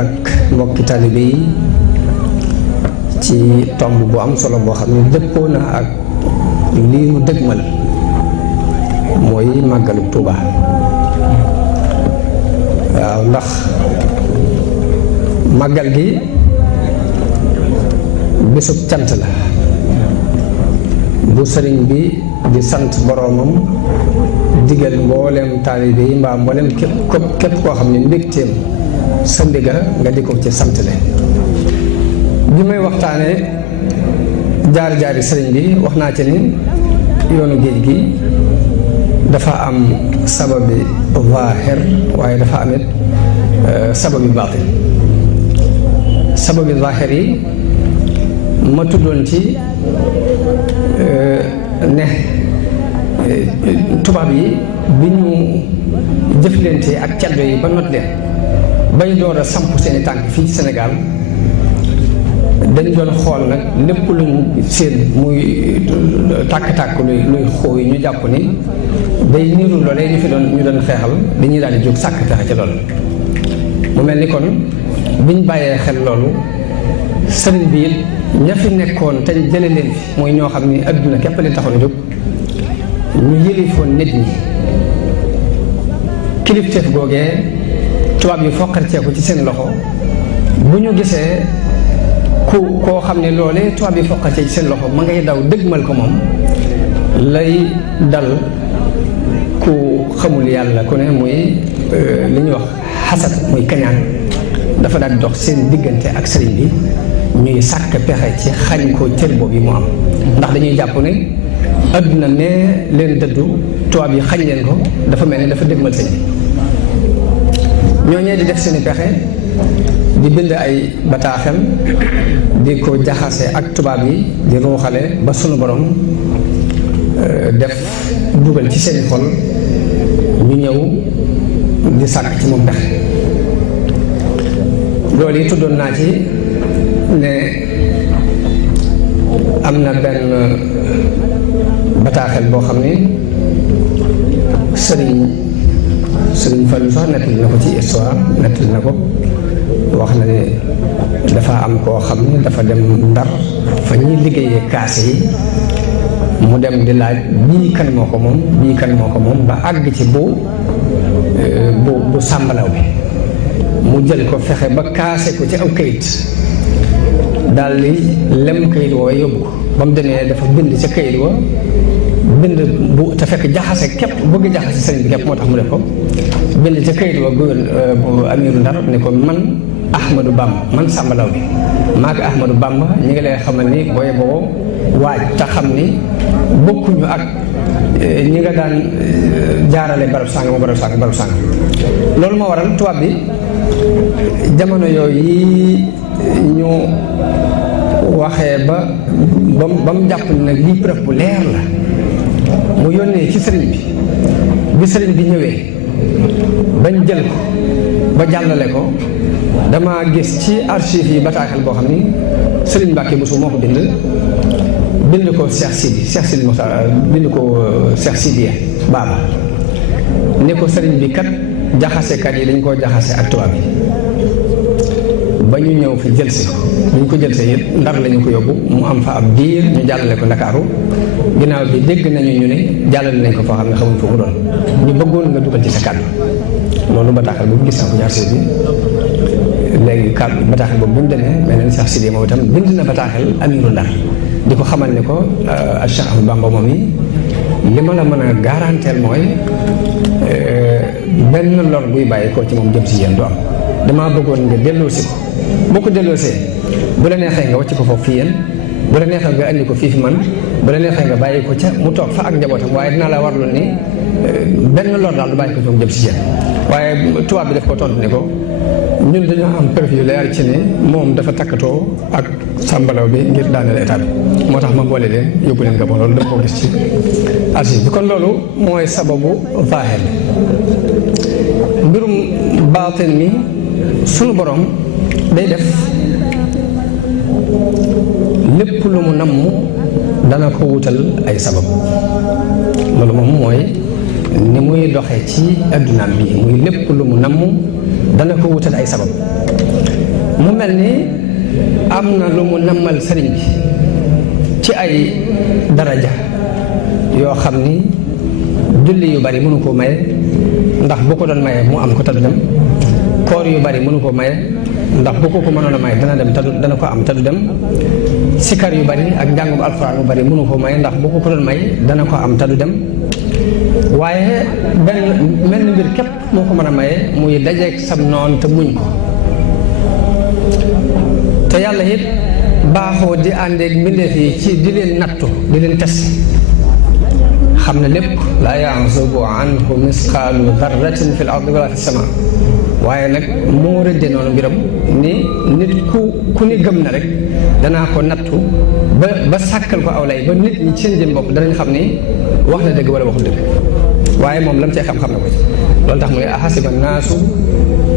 ak mbokki taalibe yi ci tomb bu am solo boo xam ne dëppoo na ak lii nu dëgmal mooy màggalu Tuuba. waaw ndax màggal gi bésub cant la bu sëriñ bi di sant boroomam digal mboolem taalibe yi mbaa mboolem képp koo xam ne mbégteem sa ndiga nga di ko ci santle. bi may waxtaane jaar-jaari sëriñ bi wax naa ci ni yoonu géej gi dafa am sababi zaahir waaye dafa amit sababi baatin. sababi zaahir yi ma tuddoon ci ne tubaab yi bi ñu jëflantee ak caddo yi ba not leen bay door a samp seeni tànk fii ci Sénégal dañ doon xool nag lépp luñ seen muy tàkk-tàkk luy xóoy ñu jàpp ni day niru loolee ñu doon xeexal dañuy daal di jóg sàkk pexe ci loolu. mu mel ni kon biñ bàyyee xel loolu sëriñ bi it ña fi nekkoon te jële leen fi mooy ñoo xam ni adduna képp leen taxoon a jóg ñu yëlifoon nit ñi kilifteef googee tubaab yi foqarceeku ci seen loxo bu ñu gisee koo xam ne loolee tubaab yi foqarcee ci seen loxo ma ngay daw dëgmal ko moom lay dal ku xamul yàlla ku ne muy li ñuy wax xasad muy kañaan dafa daal di dox seen diggante ak sëriñ bi ñuy sàkk pexe ci xañ ko cër boobu yi mu am ndax dañuy jàpp ne adduna ne leen dëddu tubaab yi xañ leen ko dafa mel ni dafa dëgmal sëñ bi ñooñee di def seeni pexe di bind ay bataaxel di ko jaxase ak tubaab yi di ruuxale ba sunu borom def dugal ci seeni xol ñu ñëw di sàkk ci moom pexe. loolu yi tuddoon naa ci ne am na benn bataaxel boo xam ni sëriñ Fallu sax nettali na ko ci histoire nettali na ko wax na ne dafa am koo xam ne dafa dem Ndar fa ñuy liggéeyee kaase yi mu dem di laaj bii kan moo ko moom ba àgg ci bu sàmbalaw bi mu jël ko fexe ba kaase ko ci aw kayit daal di lem kayit woo yóbbu ko ba mu demee dafa bind ca kayit wa bind bu te fekk jaxase képp bëgg jaxase sëriñ bi képp moo tax mu def ko bind ca kayit wa bu amiru Ndar ne ko man Ahmadou Bamba man sàmbalaw bi maag Ahmadou Bamba ñi ngi lay xamal ni booy boo waaj te xam ni bokkuñu ak ñi nga daan jaarale barab sàngam loolu moo waral tubaab bi jamono yooyu ñu waxee ba mu jàpp ne nag lii preuve bu leer la mu yónnee ci sëriñ bi sëriñ bi ñëwee bañ jël ko ba jàllale ko dama gis ci archive yi bataaxel boo xam ni sëriñ Mbàkke Buso moo ko bind ko Cheikh Sidi Moussa bind ko Cheikh Sidiya Baba ne ko sëriñ bi kat jaxasekat yi dañ koo jaxase ak tubaab yi ba ñu ñëw fi jël si ko bu ñu ko jël see it Ndar lañu ko yóbbu mu am fa ab diir ñu jàllale ko Ndakaaru ginnaaw bi dégg nañu ñu ne jàllale nañ ko foo xam ne xamuñ fu mu doon ñu bëggoon nga dugal ci sa kàddu loolu bataaxal boobu gis naa ko jaar si bi léegi kàddu bataaxal boobu bu ñu demee mel na Cheikh Sidiya moom itam bind na bataaxal amiru Ndar di ko xamal ne ko Cheikh Ahmadou Bamba moom yi li ma la mën a garanteel mooy benn lor buy bàyyi koo ci moom jëm si yéen du am damaa bëggoon nga delloosi ko boo ko delloosee bu la neexee nga wàcc ko foofu fii yéen bu la neexee nga andi ko fii fi man bu la neexee nga bàyyi ko ca mu toog fa ak njabootam waaye dinaa la warlu ni benn lor daal du bàyyi ko ci moom jëm si yéen waaye tubaab bi daf ko tontu ne ko ñun dañoo am preuve yu leer ci ne moom dafa takkatoo ak sàmbalaw bi ngir daaneel état bi moo tax ma boole leen yóbbu leen Gabon loolu dama ko gis ci archive bi kon loolu mooy sababu zaahir mbirum baatin mi sunu borom day def lépp lu mu namm dana ko wutal ay sabab loolu moom mooy ni muy doxee ci addunaam bi muy lépp lu mu namm dana ko wutal ay sabab mu mel ni am na lu mu nammal sëriñ bi ci ay daraja yoo xam ni julli yu bari mënu koo maye ndax bu ko doon maye mu am ko te du dem koor yu bari mënu koo maye ndax bu ko mënoon a maye dana dem te dana ko am te du dem sikar yu bari ak njàngum alxuraan yu bari mënu koo maye ndax bu ko doon may dana ko am te du dem waaye benn mel ni mbir képp moo ko mën a maye muy dajeeg sam noon te muñ ko te yàlla it baaxoo di àndeeg mbindeef yi ci di leen nattu di leen tes xam ne lépp laa yanzubu anhu misqaalu darratin fi l ardi wala fi sama waaye nag moo rëdde noonu mbiram ni nit ku ni gëm na rek danaa ko nattu ba sàkkal ko aw lay ba nit ñi ci seen jëm bopp danañ xam ni wax na dëgg wala waxul dëgg waaye moom lam cee xam-xam na ko ci loolu tax mu ne ahasiba annaasu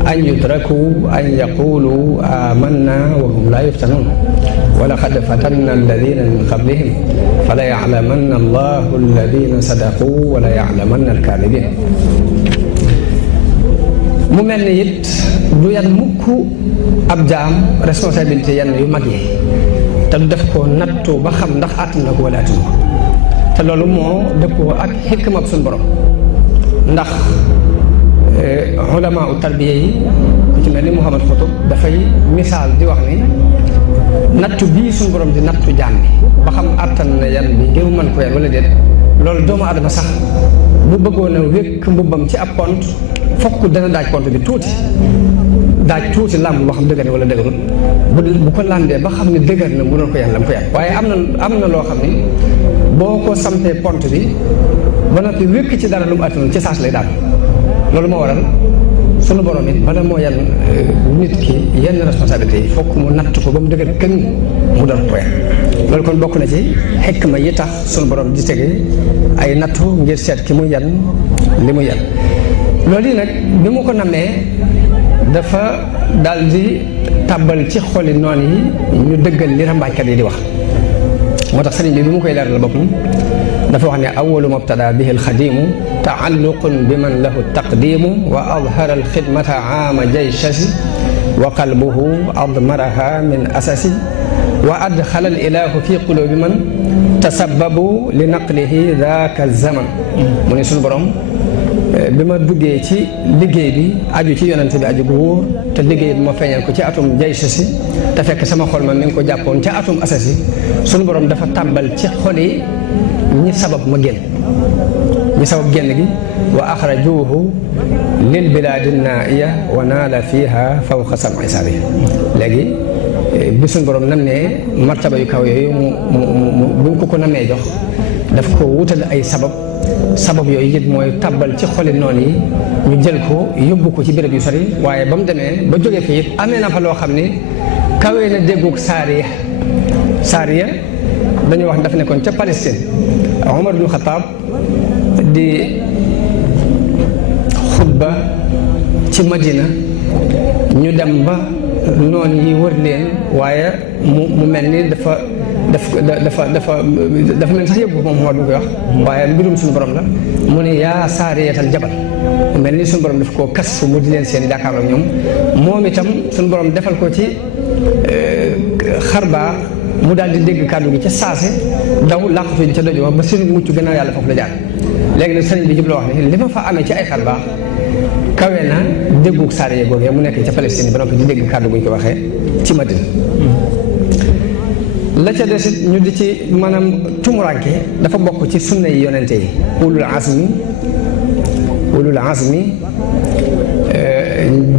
an yutraku an yaqulu amanna wa hum laa yuftanuun wa laqad fatanna alladina min qablihim fala yaclamanna allahu alladina sadaqu wala yaclamanna alkaadibin mu mel ni it du yan mukk ab jaam responsabilité yenn yu mag yi te du def ko nattu ba xam ndax àttan na ko wala àttan ko te loolu moo dëppoo ak xikma suñu borom ndax ulama u tarbiya yi ku ci mel ni Muhammad Xutub dafay misaal di wax ni nattu bii suñu borom di nattu jaam bi ba xam àttan na yan bi ngir mën ko yan wala déet loolu doomu adama sax bu bëggoon a wékk mbubbam ci ab pont fokk dana daaj pont bi tuuti daaj tuuti làmb boo xam dëgër ne wala dëgërut bu ko làmbee ba xam ne dëgër na mu doon ko yan lam ko yan waaye am na loo xam ni boo ko sampee pont bi ba noppi wékk ci dara lu mu attanul ci saas lay daal loolu moo waral sunu borom it bala moo yan nit ki yenn responsabilité yi fokk mu natt ko ba mu dëgër kën mu doon ko yan loolu kon bokk na ci xikma yi tax sunu borom di tege ay nattu ngir seet ki mu yan li mu yan loolu yi nag bi mu ko namee dafa daal di tàbbal ci xoli noon yi ñu dëggal li rambaajkat yi di wax moo tax sëriñ bi mu koy leeral boppam dafa wax ne awalu mubtada bihi alxadimu taalluqun bi man lahu taqdimu wa adhara alxidmata aama jayshasi wa qalbuhu admaraha min asasi wa adxala alilahu fi qulubi man tasababu li naqlihi daaka zaman mu ne suñu borom bi ma duggee ci liggéey bi aju ci yonente bi aju gu wóor te liggéey bi ma feeñal ko ci atum jayshasi te fekk sama xol ma mi ngi ko jàppoon ca atum asasi suñu borom dafa tàmbal ci xol yi ñi sabab ma génn ñi sabab génn gi wa axrajuhu lil bilaadi naaiya wa naala fiha fawqa sam'i sabi léegi bi suñu borom nam ne martaba yu kaw yooyu buñ ko namee jox daf ko wutal ay sabab yooyu it mooy tàbbal ci xoli noonu yi ñu jël ko yóbbu ko ci béréb yu sori waaye ba mu demee ba jógee fi it amee na fa loo xam ni kawee na déggug saariya dañu wax daf nekkoon ca Palestine Omar ibn Xataab di xutba ci Madina ñu dem ba noon yi wër leen waaye mu mel ni dafa mel sax yëpp moom moo du koy wax waaye mbirum suñu borom la mu ne yaa saariyatal jabal mu mel ni suñu borom daf koo kas fu mu di leen seen jàkkaarloo ak ñoom moom itam suñu borom defal ko ci xarbaa mu daal di dégg kàddu gi ca saase daw làqatuñ ca doj wa ba seen mucc gannaaw yàlla foofu la jaar léegi nag sëriñ bi jubloo wax ne li ma fa amee ci ay xarbaax kawe na déggug saariya googee mu nekk ca Palestine ba noppi di dégg kàddu guñ ko waxee ci Madina la ca desit ñu di ci maanaam tumuranke dafa bokk ci sunna yi yonente yi ulul azmi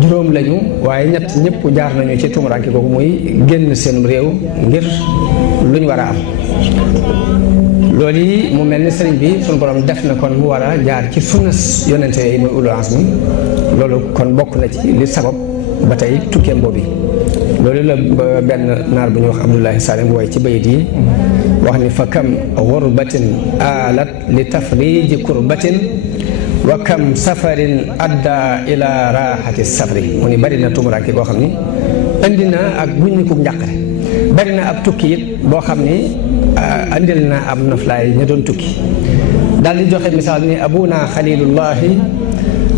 juróom lañu waaye ñëpp jaar nañu ci tumuranke kooku muy génn seen réew ngir luñ war a am loolu yi mu mel ni sëriñ bi suñu borom def na kon mu war a jaar ci sunna yonente yooyu muy ulul azmi loolu kon bokk na ci li sabab ba tey tukkeem boobu loolu la benn naar bu ñuy wax Abdullahi Salim way ci bayit yi wax ni fa kam gurbatin alat li tafriji kurbatin wa kam safarin adda ila raxati safri mu ni bari na tumuraanke boo xam ni indi na ak buññiku njàqare bari na ab tukki it boo xam ni andil na ab noflaay ña doon tukki daal di joxe misaal ni abuna xalilullahi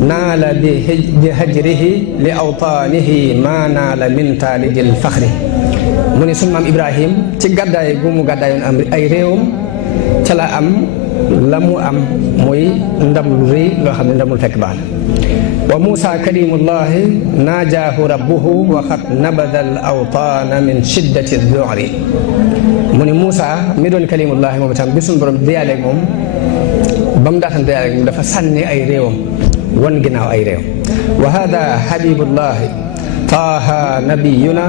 naala bi hajrihi li awtaanihi maa naala min taalidil faxri mu ne sunu maam Ibrahim ci gàddaay gu mu gàddaayoon am ay réewam ca la am la mu am muy ndam lu rëy loo xam ne ndamul fekk baax la wa Muusa kalimullahi naajaahu rabbuhu wa qad nabada al awtaana min shiddati du'ri mu ne Muusa mi doon kalimullahi moom itam bi suñu borom diyaaleeg moom ba mu daataan diyaaleeg moom dafa sànni ay réewam wan ginnaaw ay réew wa hada habibullahi taaha nabiyuna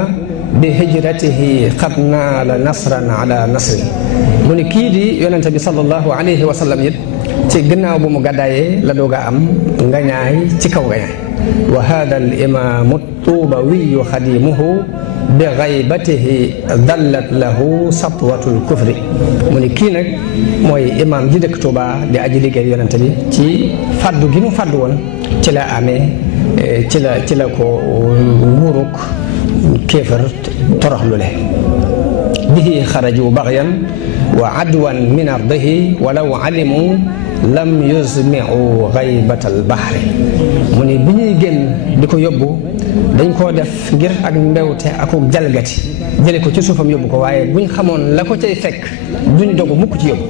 bi hijratihi qad naala nasran ala nasri mu ne kii di yonente bi sallallahu alayhi wa sallam it ci gannaaw bu mu gàddaayee la doog a am ngañaay ci kaw ngañaay wa hada al imaamu tuubawiyu xadimuhu bi gaybatihi dallat lahu satwatul kufri mu ne kii nag mooy imaam ji dëkk Tuuba di aji liggéey yonente bi ci faddu gi mu faddu woon ci la amee ci la ko nguuruk kéefar toroxlu le bihi xaraju baxyan wa adwan min ardihi walaw alimu lam yuzmiu gaybatal baxri mu ni bi ñuy génn di ko yóbbu dañ koo def ngir ak mbewte ak jalgati jële ko ci suufam yóbbu ko waaye buñ xamoon la ko cay fekk duñ dogu mukk ci yóbbu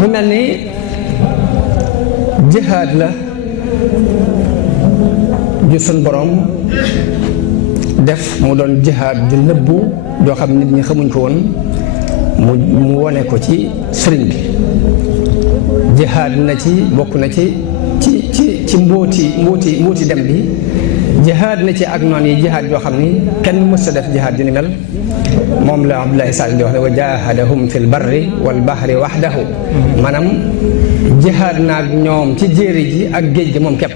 mu mel ni jihaad la ju sun borom def mu doon jihaad ju nëbbu joo xam nit ñi xamuñ ko woon mu wone ko ci sëriñ bi jihaad na ci bokk na ci mbooti dem bi jihaad na ci ak noon yi jihaad joo xam ni kenn mës a def jihaad ju ni mel moom la Abdullahi Salim di wax ne wa jahadahum fil barri wal bahri wahdahu maanaam jihaad naag ñoom ci jéeri ji ak géej gi moom képp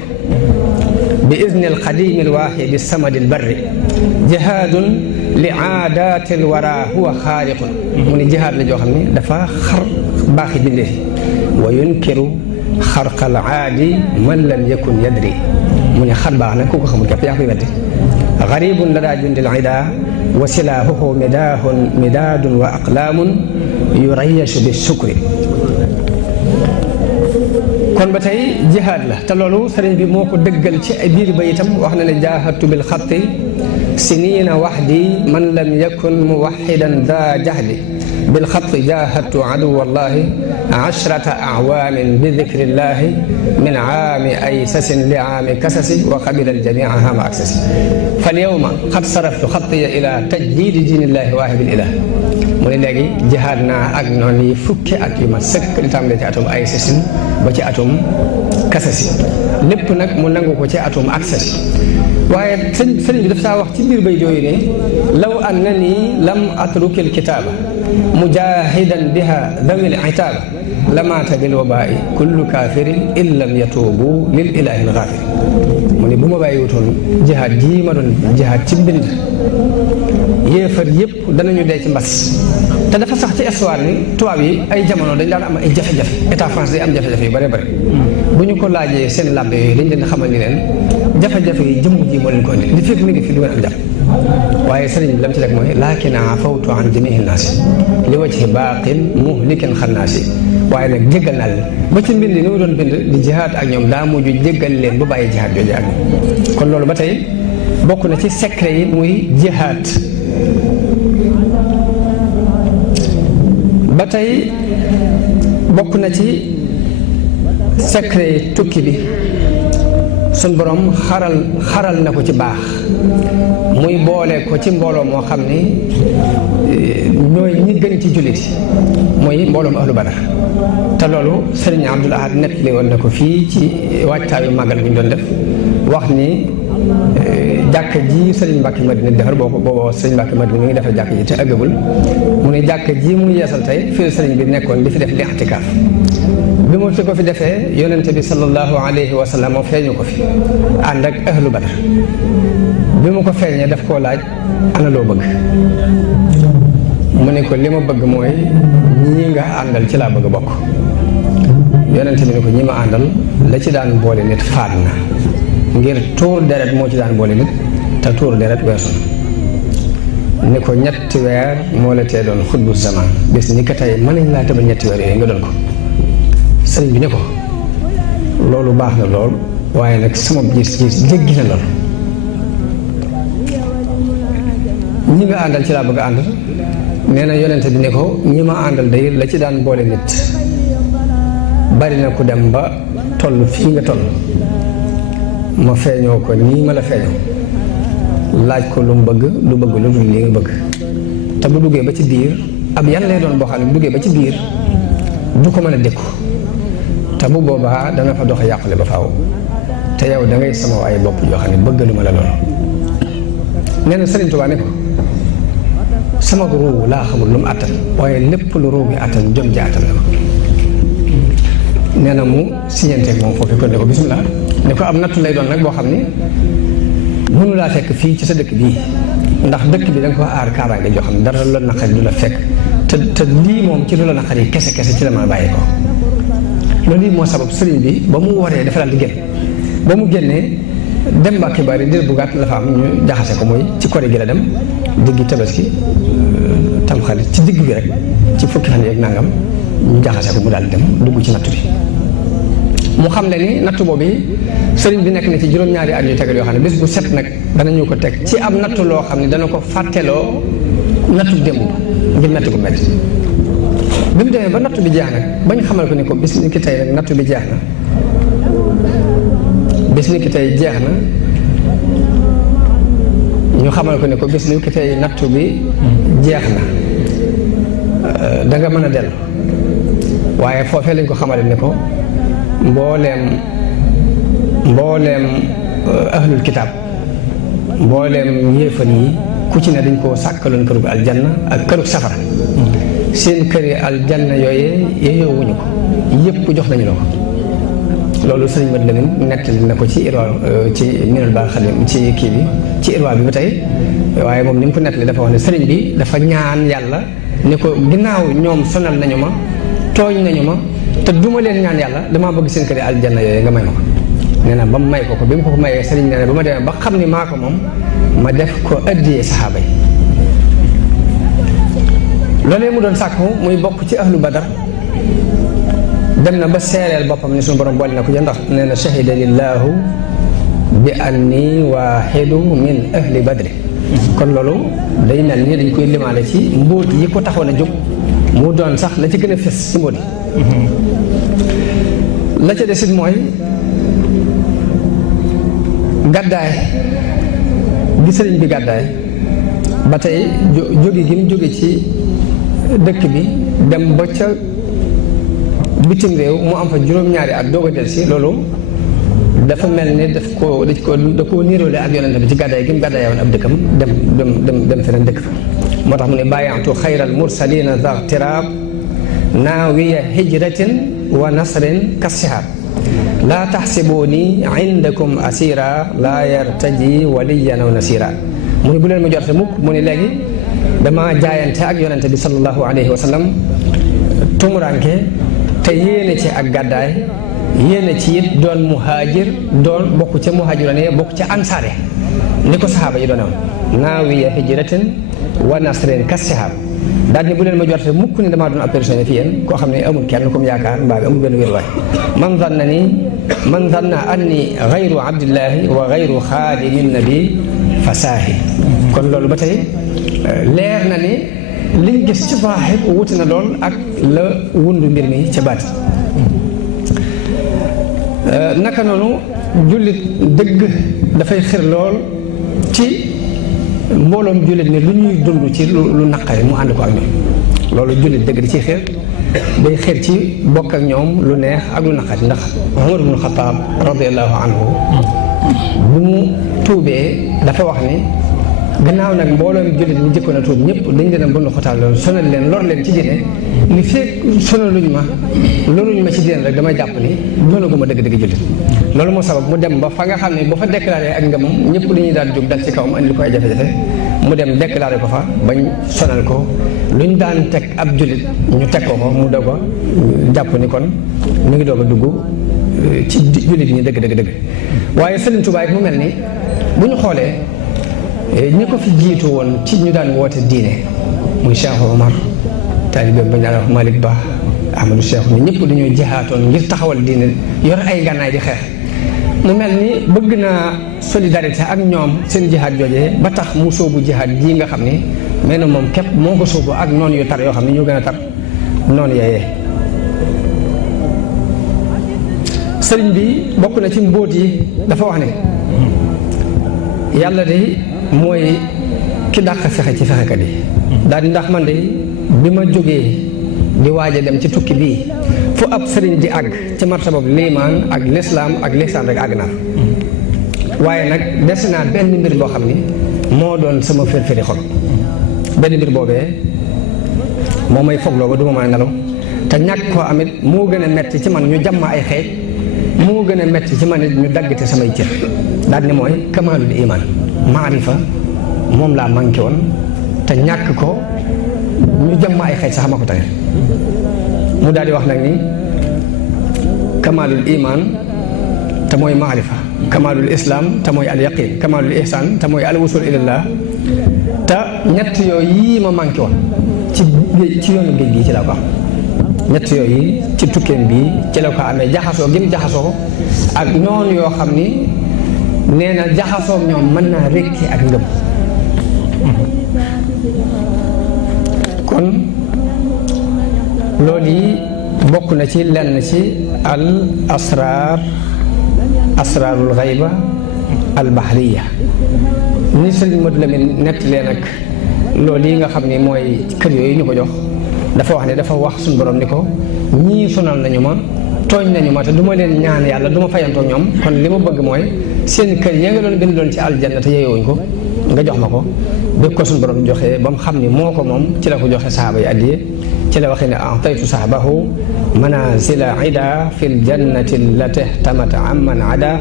bi izni alqadimi alwaxidi samadi albarri jihaadun li aadaati alwara huwa xaariqun mu ne jihaad la joo xam ne dafa xar baaxi bindee wa yunkiru xarqa al aadi man lam yakun yadri mu ne xar baax nag ku ko xamul képp yaa koy weddi garibun la daa jundil ida wa silaahuhu midaadun wa aqlaamun yurayashu bi sukri kon ba tey jihaad la te loolu sëriñ bi moo ko dëggal ci ay biir ba itam wax na ne jaahadtu bil xatti siniina waxdi man lam yakun muwaxidan daa jahdi bil xatti jaahadtu aduwallahi ashrata awaamin bi dikrillahi min aami aysasin li aami kasasi wa qabila aljamia hama aksasi fal yawma qad saraftu xattiya ila tajdiidi diinillahi waahibil ilah mu ne léegi jihaad naa ak noonu yi fukki at yu ma sëkk li tàmbalee ci atum aysasin ba ci atum kasasi lépp nag mu nangu ko ci atum aksasi waaye sëriñ bi daf saa wax ci biir bay jooyu ne law annani lam atruki alkitaaba mujahidan biha dawil itaaba lamaata bil wabaai kullu kaafirin in lam yatuubu lil ilahi algaafir mu ne bu ma bàyyi wutoon jihaad jii ma doon jihaad ci mbind yéefar yëpp danañu dee ci mbas te dafa sax ci histoire ni tubaab yi ay jamono dañ daan am ay jafe-jafe état France day am jafe-jafe yu bare bare bu ñu ko laajee seen làbbe yooyu dañ leen xamal ni leen jafe-jafe yi jëmm ji moo leen ko indi li fekk mi ngi fi du ngeen am jàpp waaye sëriñ bi lam ci rek mooy laakin afawtu an jamihi naasi li wajhi baaqin muhlikin xannaasi waaye nag jéggal naa leen ba ci mbind ni mu doon bind di jihaad ak ñoom daa mujj jéggal leen ba bàyyi jihaad jooju ak ñoom kon loolu ba tey bokk na ci secret yi muy jihaad ba tey bokk na ci secret yi tukki bi sun borom xaral na ko ci baax muy boole ko ci mbooloo moo xam ni ñooy ñi gën ci jullit mooy mbooloom ahlu badar te loolu sëriñ Abdul Ahad nettali woon na ko fii ci waajtaayu màggal bu ñu doon def wax ni jàkk ji sëriñ Mbàkke Madina defar boobu sëriñ Mbàkke Madina mi ngi defar jàkk ji te ëggagul mu ne jàkk ji mu yeesal tey fii sëriñ bi nekkoon di fi def li'tikaaf bi mu ko fi defee yonente bi sallallahu alayhi wa sallam moo feeñu ko fi ànd ak ahlu badar bi mu ko feeñee daf koo laaj ana loo bëgg mu ne ko li ma bëgg mooy ñii nga àndal ci laa bëgg a bokk yonente bi ne ko ñi ma àndal la ci daan boole nit faat na ngir tuur deret moo ci daan boole nit te tuur deret weesu na ni ko ñetti weer moo la tee doon xutbu zaman bis ni ko tey mën nañ laa tëbal ñetti weer yooyu nga doon ko sëriñ bi ne ko loolu baax na lool waaye nag sama gis-gis jéggi na lool ñi nga àndal ci laa bëgg a àndal nee na yonente bi ne ko ñi ma àndal day la ci daan boole nit bari na ku dem ba toll fii nga toll ma feeñoo ko nii ma la feeñoo laaj ko lu mu bëgg lu bëgg lu dul li nga bëgg te bu duggee ba ci biir ab yan lay doon boo xam ne bu duggee ba ci biir du ko mën a dékku te bu boobaa dana fa dox yàqule ba faaw te yow da ngay sama ay bopp yoo xam ne bëgg lu ma la lool nee na Sëriñ Tuubaa ne ko sama ruu laa xamul lu mu àttan waaye lépp lu ruu gi àttan jom ji àttan la ko nee na mu siñanteeg moom foofu ko ne ko bismillah ne ko am nattu lay doon nag boo xam ne mënu laa fekk fii ci sa dëkk bii ndax dëkk bi da nga ko aar kaaraange joo xam ne dara lu la naqari du la fekk te lii moom ci lu la naqari kese ci la mën a bàyyi ko loolu yi moo sabab sëriñ bi ba mu waree dafa daal di génn ba mu génnee dem Mbàkke Bari dir bu gàtt la fa am ñu jaxase ko mooy ci kori gi la dem diggi tabaski tamxarit ci digg bi rek ci fukki fan yeeg nangam ñu jaxase ko mu daal di dem dugg ci nattu bi mu xam le ni nattu boobu sëriñ bi nekk na ci juróom-ñaari at yu tegal yoo xam ne bés bu set nag danañu ko teg ci am nattu loo xam ne dana ko fàtteloo nattu démb ngir metti ko metti bi mu demee ba nattu bi jeex nag bañ xamal ko ni ko bis ni ki tey nag nattu bi jeex na bis ni ki tey jeex na ñu xamal ko ne ko bis ni ki tey nattu bi jeex na da nga mën a dellu waaye foofee lañ ko xamale ne ko mbooleem ahlul kitaab mbooleem yéefar yi ku ci ne dañ koo sàkkaloon kërug aljanna ak kërug safara seen këri aljanna yooyee yeyoo wuñu ko yëpp jox nañu la ko loolu sëriñ Mat Lamin nettali na ko ci irwa ci minal baax xadim ci kii bi ci irwa bi ba tey waaye moom ni mu ko nettali dafa wax ne sëriñ bi dafa ñaan yàlla ne ko ginnaaw ñoom sonal nañu ma tooñ nañu ma te duma leen ñaan yàlla damaa bëgg seen këri aljanna yooyu nga may ma ko nee na ba mu may ko bi mu ko mayee sëriñ nee na ba ma demee ba xam ni maa ko moom ma def ko addiyee saxaaba yi loolee mu doon sàkku muy bokk ci ahlu badar dem na ba seereel boppam ni suñu borom boole na ko ja ndax nee na shahida lillahu bi anni waahidu min ahli badri kon loolu day mel ni dañ koy limaale ci mbóot yi ko taxoon a jóg mu doon sax la ci gën a fes ci mbóot yi la ca desit mooy gàddaay bi sëriñ bi gàddaay ba tey jóge gi mu jóge ci dëkk bi dem ba ca bitim réew mu am fa juróom-ñaari at doog a delsi loolu dafa mel ni da koo niiroole ak yonente bi ci gàddaay gi mu gàddaay woon ab dëkkam dem feneen dëkk fa moo tax mu ne bàyyantu xayral mursalina za tiraab naawiya hijratin wa nasrin kassihaab laa taxsibuuni indakum asira laa yartaji waliyan aw nasira mu ne bu leen ma jorte mukk mu ne léegi dama jaayante ak yonente bi sallallahu alayhi wa sallam tumuranke te yéene ci ak gàddaay yéene ci it doon muhaajir doon bokk ca muhaajiroon yi bokk ca ansaare ni ko saxaaba yi doon am naawiya hijratin wa nasrin kassihaab daal ni bu leen ma jorte mukk ni damaa doon ab personne fi yéen koo xam ne amul kenn comme yaakaar mbaa bi amul benn wér waay man zanna anni gayru abdillahi wa gayru xaadimi nabi fa saahi kon loolu ba tey leer na ni liñ gis ci zahir wuti na lool ak la wundu mbir mi ca baati naka noonu jullit dëgg dafay xir lool ci mbooloom jullit ni lu ñuy dund ci lu naqari mu ànd ko ak ñoom loolu jullit dëgg di ciy xir day xir ci bokk ak ñoom lu neex ak lu naqari ndax Umar ibn Xattaab radiyallahu anhu bu mu tuubee dafa wax ni gannaaw nag mbooloom jullit ñi jëkkoon a tuub ñëpp dañ leen a bënn xotaal loolu sonal leen lor leen ci diine li fekk sonaluñ ma loruñ ma ci diine rek damay jàpp ni doonaguma dëgg-dëgg jullit loolu moo sabab mu dem ba fa nga xam ne bu fa déclaré ak ngëmam ñëpp dañuy daal jóg dal ci kawam andi ko ay jafe-jafe mu dem déclaré ko fa bañ sonal ko luñ daan teg ab jullit ñu teg ko mu doog a jàpp ni kon ñu ngi doog a dugg ci jullit ñi dëgg waaye Sëriñ Tuubaa mu mel ni bu ñu xoolee ñi ko fi jiitu woon ci ñu daan woote diine muy Cheikh Omar taalibeem ba ñaan wax Malick Ba Ahmadou Cheikh ñu ñëpp dañoo jihaatoon ngir taxawal diine yor ay ngànnaay di xeex mu mel ni bëgg naa solidarité ak ñoom seen jihaat joojee ba tax mu sóobu jihaat jii nga xam ni mel na moom képp moo ko sóobu ak noonu yu tar yoo xam ne ñoo gën a tar noonu yooyee sëriñ bi bokk na ci mbóot yi dafa wax ne yàlla de mooy ki dàq fexe ci fexekat yi daal di ndax man de bi ma jógee di waaj a dem ci tukki bii fu ab sëriñ di àgg ci martabab liimaan ak lislaam ak lihsaan rek àgg naa waaye nag des naa benn mbir boo xam ni moo doon sama firfiri xol benn mbir boobee moo may fogloo ba du ma mën a nelaw te ñàkk koo amit moo gën a metti ci man ñu jàmma ay xeej moo gën a metti ci man ñu daggate samay cër daal ni mooy kamaalul iman maarifa moom laa manqué woon te ñàkk ko ñu jàmma ay xeej sax ma ko tane mu daal di wax nag ni kamaalul iman te mooy maarifa kamaalul islam te mooy al yaqin kamaalul ihsan te mooy al wusul ilallah te ñett yooyu yii ma manqué woon ci yoonu géej gi ci la ko am ñett yooyu ci tukkeem bi ci la ko amee jaxasoo gi mu jaxasoo ak noonu yoo xam ni nee na jaxasoo ñoom mën naa rekki ak ngëm kon loolu yi bokk na ci lenn ci al asraarul xayba al bahriya ni Sëriñ Modou Lamine nettalee nag loolu yi nga xam ni mooy kër yooyu ñu ko jox dafa wax ne dafa wax suñu borom ni ko ñii sonal nañu ma tooñ nañu ma te du ma leen ñaan yàlla du ma fayantoo ñoom kon li ma bëgg mooy seen kër ya nga doon bindoon ci aljanna te yeewuñ ko nga jox ma ko bi ko suñu borom joxee ba mu xam ni moo ko moom ci la ko joxe saxaaba yi addiye ci la waxee ne ataytu sahbahu manazila ida fi ljannati allati ihtamat amman ada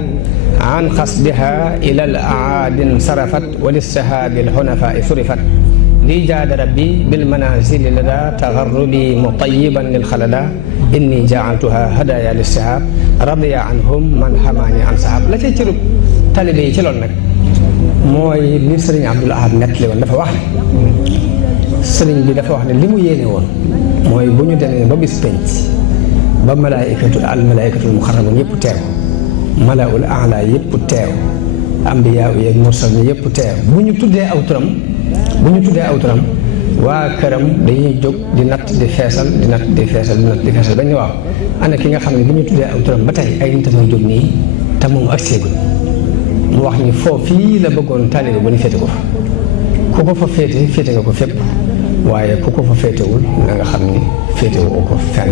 an qasdiha ila al aadin sarafat wa lissahabi alxunafai surifat lii jaada rabbi bil manazili lada tagarrubi mutayiban lil xalada inni jaaltuha hadaya lissahab radiya anhum man xamaani an sahab la cay cërub talibe yi ci loolu nag mooy li sëriñ Abdul Ahad nettali woon dafa wax ne sëriñ bi dafa wax ne li mu yéene woon mooy bu ñu demee ba bis penc ba al malaikatul muxarraboon yëpp teew malaul aala yëpp teew ambiyaa yeeg mursal ñi yëpp teew bu ñu tuddee aw turam waa këram dañuy jóg di natt di feesal di natt di feesal di natt di feesal bañ ne waaw ana ki nga xam ne bu ñu tuddee aw turam ba tey ay nit a jóg nii te moom ak séegul mu wax ni foofii la bëggoon taalibe bu ñu féete ko fa ku ko fa féete nga ko fépp waaye ku ko fa féetewul na nga xam ni féetewoo ko fenn